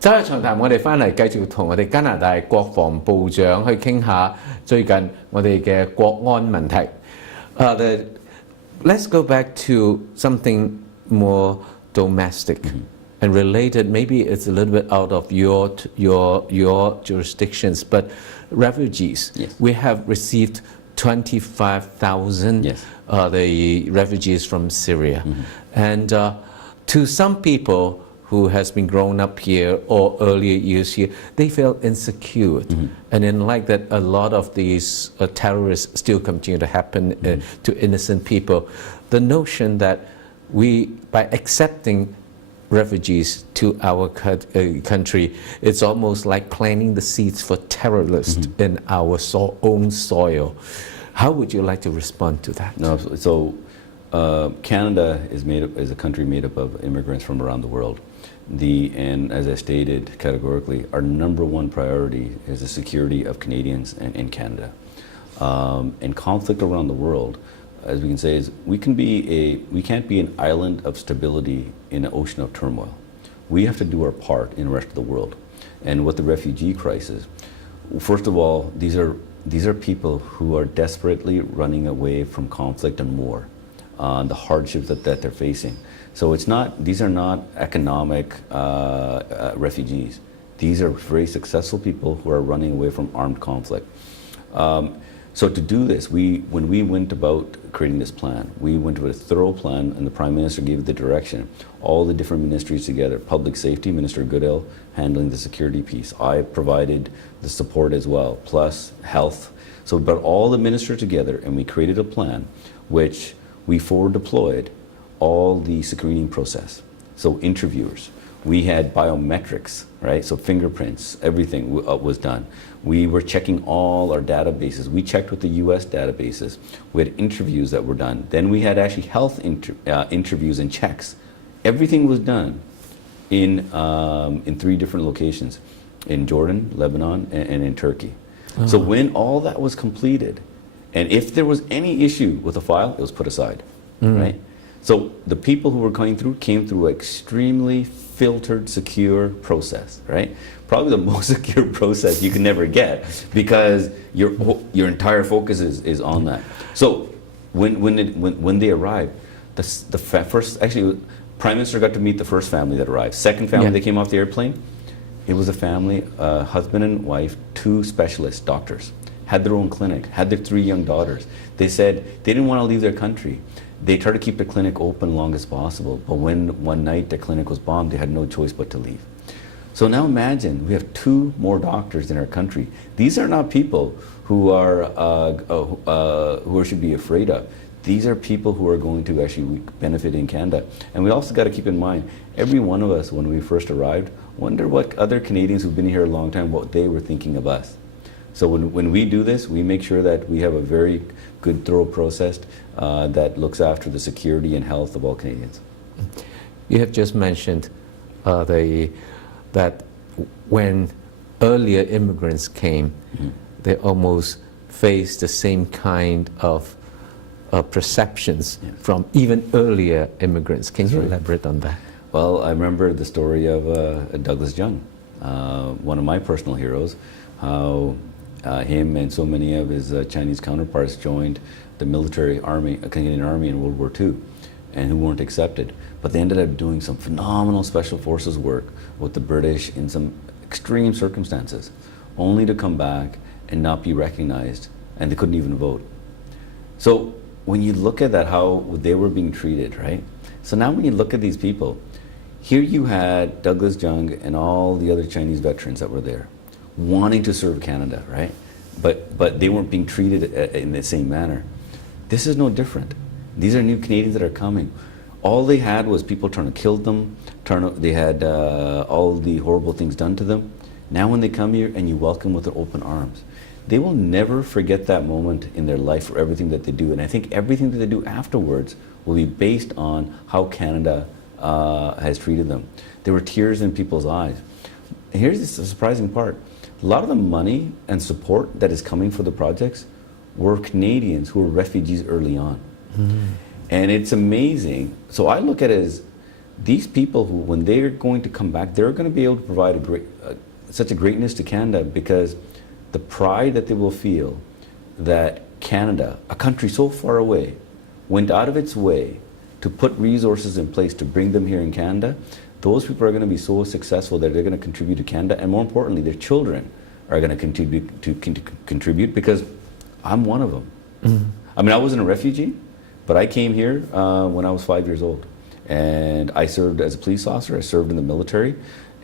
周日長談，我哋翻嚟繼續同我哋加拿大國防部長去傾下最近我哋嘅國安問題。Let's go back to something more domestic and related. Maybe it's a little bit out of your jurisdictions, but refugees. Yes. We have received 25,000 Yes. The refugees from Syria, and to some people who has been grown up here or earlier years here, they feel insecure. And in like that, a lot of these terrorists still continue to happen to innocent people. The notion that we, by accepting refugees to our country, it's almost like planting the seeds for terrorists in our own soil. How would you like to respond to that? No, so Canada is a country made up of immigrants from around the world. And as I stated categorically, our number one priority is the security of Canadians and in Canada. And conflict around the world, as we can say, is we can't be an island of stability in an ocean of turmoil. We have to do our part in the rest of the world. And with the refugee crisis, first of all, these are people who are desperately running away from conflict and war, the hardships that they're facing. So these are not economic refugees. These are very successful people who are running away from armed conflict. So to do this, when we went about creating this plan, we went with a thorough plan, and the Prime Minister gave the direction. All the different ministries together, Public Safety, Minister Goodell handling the security piece. I provided the support as well, plus health. So we brought all the ministers together, and we created a plan which we forward deployed all the screening process. So interviewers, we had biometrics, right? So fingerprints, everything was done. We were checking all our databases. We checked with the US databases. We had interviews that were done. Then we had actually health interviews and checks. Everything was done in 3 different locations, in Jordan, Lebanon, and in Turkey. So when all that was completed, and if there was any issue with a file, it was put aside, right? So the people who were coming through came through an extremely filtered, secure process, right? Probably the most secure process you can never get, because your entire focus is on that. So when they arrived, the first, actually, Prime Minister got to meet the first family that arrived. Second family that came off the airplane, it was a family, husband and wife, 2 specialists, doctors, had their own clinic, had their 3 young daughters. They said they didn't want to leave their country. They tried to keep the clinic open long as possible, but when one night the clinic was bombed, they had no choice but to leave. So now imagine we have 2 more doctors in our country. These are not people who should be afraid of. These are people who are going to actually benefit in Canada. And we also got to keep in mind, every one of us, when we first arrived, wonder what other Canadians who've been here a long time, what they were thinking of us. So when we do this, we make sure that we have a very good, thorough process that looks after the security and health of all Canadians. You have just mentioned that when earlier immigrants came, they almost faced the same kind of perceptions from even earlier immigrants. Can you elaborate on that? Well, I remember the story of Douglas Jung, one of my personal heroes, how him and so many of his Chinese counterparts joined the military army, Canadian Army in World War II, and who weren't accepted. But they ended up doing some phenomenal special forces work with the British in some extreme circumstances, only to come back and not be recognized, and they couldn't even vote. So when you look at that, how they were being treated, right? So now when you look at these people, here you had Douglas Jung and all the other Chinese veterans that were there, wanting to serve Canada, right? But they weren't being treated in the same manner. This is no different. These are new Canadians that are coming. All they had was people trying to kill them. They had all the horrible things done to them. Now when they come here and you welcome with their open arms, they will never forget that moment in their life for everything that they do. And I think everything that they do afterwards will be based on how Canada has treated them. There were tears in people's eyes. And here's the surprising part. A lot of the money and support that is coming for the projects were Canadians who were refugees early on. And it's amazing. So I look at it as these people who, when they're going to come back, they're going to be able to provide a great, such a greatness to Canada, because the pride that they will feel that Canada, a country so far away, went out of its way to put resources in place to bring them here in Canada. Those people are going to be so successful that they're going to contribute to Canada, and more importantly, their children are going to contribute because I'm one of them. Mm-hmm. I mean, I wasn't a refugee, but I came here when I was 5 years old, and I served as a police officer. I served in the military,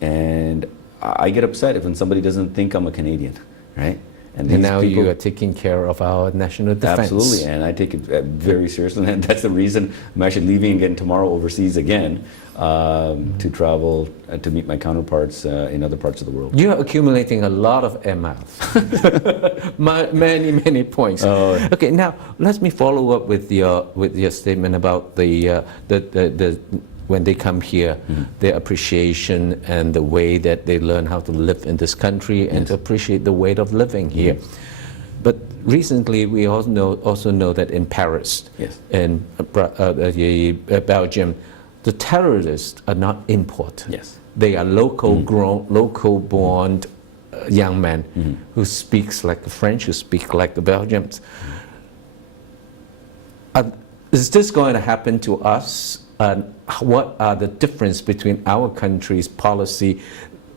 and I get upset if when somebody doesn't think I'm a Canadian, right? And now you are taking care of our national defense. Absolutely, and I take it very seriously, and that's the reason I'm actually leaving again tomorrow overseas again to travel to meet my counterparts in other parts of the world. You're accumulating a lot of air miles, many points. Okay, now let me follow up with your statement about the when they come here, mm-hmm. their appreciation and the way that they learn how to live in this country and to appreciate the way of living here. Mm-hmm. But recently, we also know that in Paris, in Belgium, the terrorists are not import. Yes. They are local-grown, local-born young men mm-hmm. who speaks like the French, who speak like the Belgians. Mm-hmm. Is this going to happen to us? What are the difference between our country's policy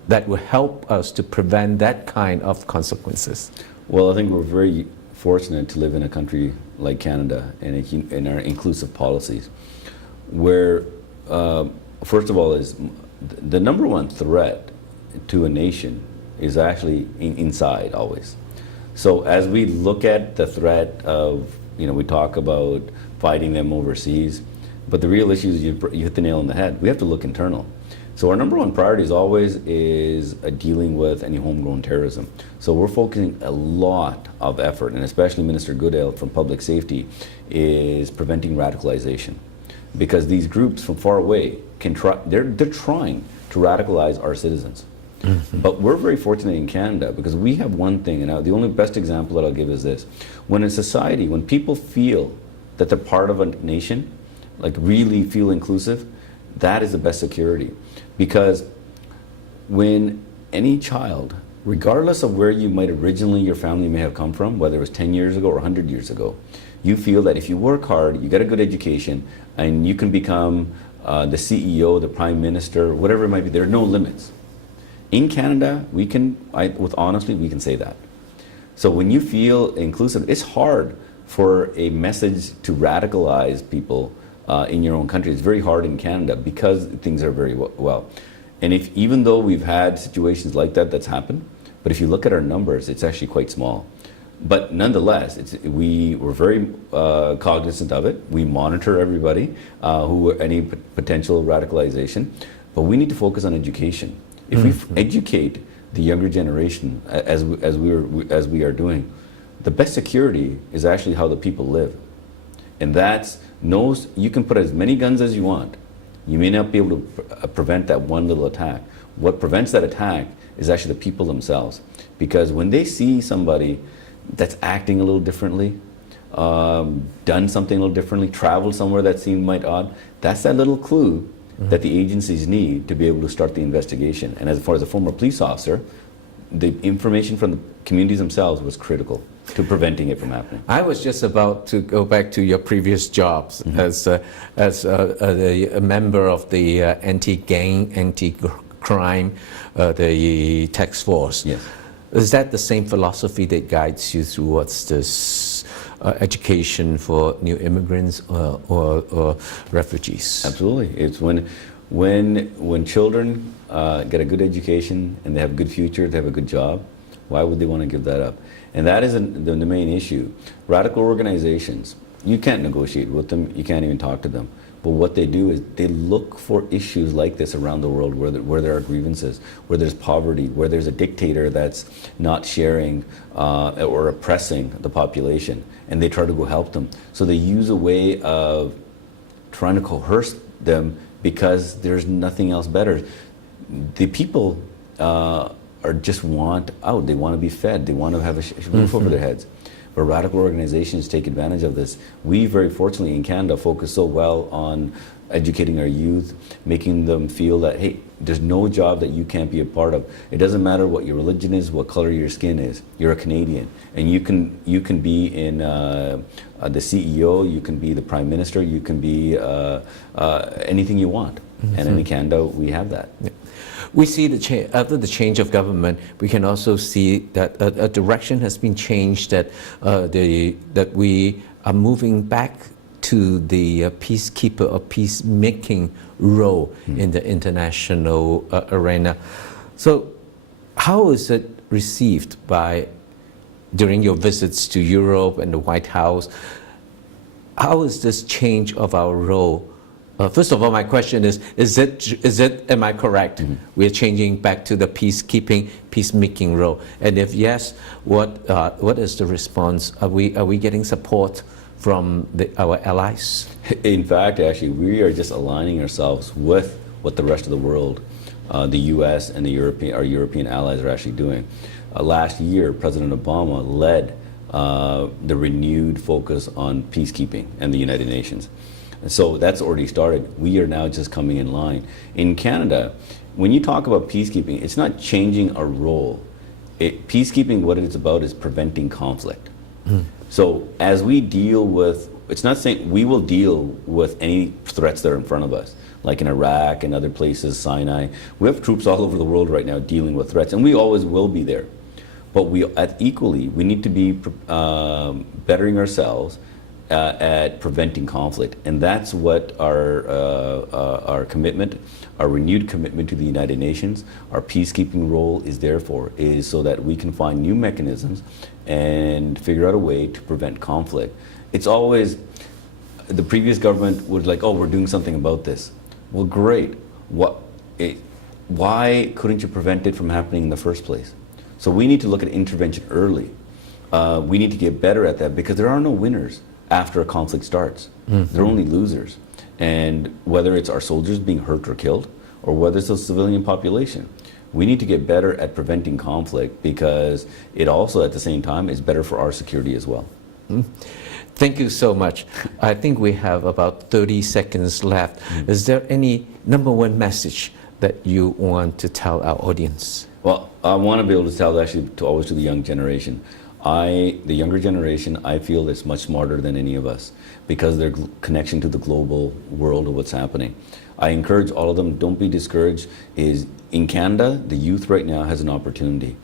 that will help us to prevent that kind of consequences? Well, I think we're very fortunate to live in a country like Canada and in our inclusive policies, where first of all is the number one threat to a nation is actually inside always. So as we look at the threat of, we talk about fighting them overseas, but the real issue is you hit the nail on the head. We have to look internal. So our number one priority is always dealing with any homegrown terrorism. So we're focusing a lot of effort, and especially Minister Goodale from Public Safety is preventing radicalization, because these groups from far away they're trying to radicalize our citizens. Mm-hmm. But we're very fortunate in Canada because we have one thing, and the only best example that I'll give is this: when in society, when people feel that they're part of a nation, like really feel inclusive, that is the best security. Because when any child, regardless of where you might originally, your family may have come from, whether it was 10 years ago or 100 years ago, you feel that if you work hard, you get a good education, and you can become the CEO, the Prime Minister, whatever it might be, there are no limits. In Canada, we can say that. So when you feel inclusive, it's hard for a message to radicalize people in your own country. It's very hard in Canada because things are very well. And even though we've had situations like that's happened, but if you look at our numbers, it's actually quite small. But nonetheless, we're very cognizant of it. We monitor everybody any potential radicalization, but we need to focus on education. If we educate the younger generation as we are doing, the best security is actually how the people live, and you can put as many guns as you want. You may not be able to prevent that one little attack. What prevents that attack is actually the people themselves. Because when they see somebody that's acting a little differently, done something a little differently, traveled somewhere that seemed might odd, that's that little clue that the agencies need to be able to start the investigation. And as far as a former police officer, the information from the communities themselves was critical to preventing it from happening. I was just about to go back to your previous jobs as a member of the anti-gang, anti-crime, the task force. Yes. Is that the same philosophy that guides you towards this education for new immigrants or refugees? Absolutely. It's when children get a good education and they have a good future, they have a good job, why would they want to give that up? And that is the main issue. Radical organizations, you can't negotiate with them, you can't even talk to them. But what they do is they look for issues like this around the world where there are grievances, where there's poverty, where there's a dictator that's not sharing or oppressing the population, and they try to go help them. So they use a way of trying to coerce them because there's nothing else better. The people just want out. They want to be fed. They want to have a roof over their heads. where radical organizations take advantage of this. We very fortunately in Canada focus so well on educating our youth, making them feel that, hey, there's no job that you can't be a part of. It doesn't matter what your religion is, what color your skin is. You're a Canadian, and you can be in the CEO, you can be the Prime Minister, you can be anything you want. And in Canada, we have that. Yeah. We see after the change of government, we can also see that a direction has been changed, that that we are moving back to the peacekeeper or peacemaking role in the international arena. So how is it received during your visits to Europe and the White House? How is this change of our role? First of all, my question is it, am I correct? We're changing back to the peacemaking role. And if yes, what is the response? Are we getting support from our allies? In fact, actually, we are just aligning ourselves with what the rest of the world, the U.S. and our European allies are actually doing. Last year, President Obama led the renewed focus on peacekeeping and the United Nations. And so that's already started. We are now just coming in line. In Canada, when you talk about peacekeeping, it's not changing our role. Peacekeeping, what it's about is preventing conflict. So as we deal with, it's not saying we will deal with any threats that are in front of us, like in Iraq and other places, Sinai. We have troops all over the world right now dealing with threats, and we always will be there. But we need to be bettering ourselves at preventing conflict, and that's what our commitment, our renewed commitment to the United Nations, our peacekeeping role is there for, is so that we can find new mechanisms and figure out a way to prevent conflict. It's always, the previous government was like, oh, we're doing something about this. Well, great. Why couldn't you prevent it from happening in the first place? So we need to look at intervention early. We need to get better at that, because there are no winners after a conflict starts. There are only losers. And whether it's our soldiers being hurt or killed, or whether it's the civilian population, we need to get better at preventing conflict, because it also at the same time is better for our security as well. Thank you so much. I think we have about 30 seconds left. Is there any number one message that you want to tell our audience? Well, I want to be able to tell actually always to the young generation. The younger generation, I feel, is much smarter than any of us, because of their connection to the global world of what's happening. I encourage all of them, don't be discouraged. In Canada, the youth right now has an opportunity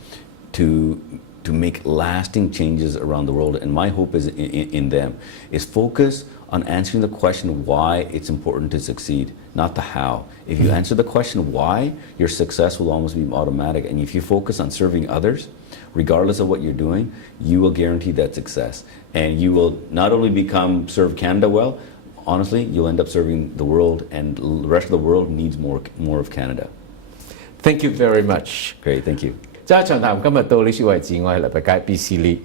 to make lasting changes around the world, and my hope is in them, is focus on answering the question why it's important to succeed, not the how. If you answer the question why, your success will almost be automatic, and if you focus on serving others, regardless of what you're doing, you will guarantee that success. And you will not only serve Canada well, honestly, you'll end up serving the world, and the rest of the world needs more of Canada. Thank you very much. Great, thank you. 揸長談今日到呢處為止，我係黎伯佳 BC Lee。